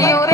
Юр.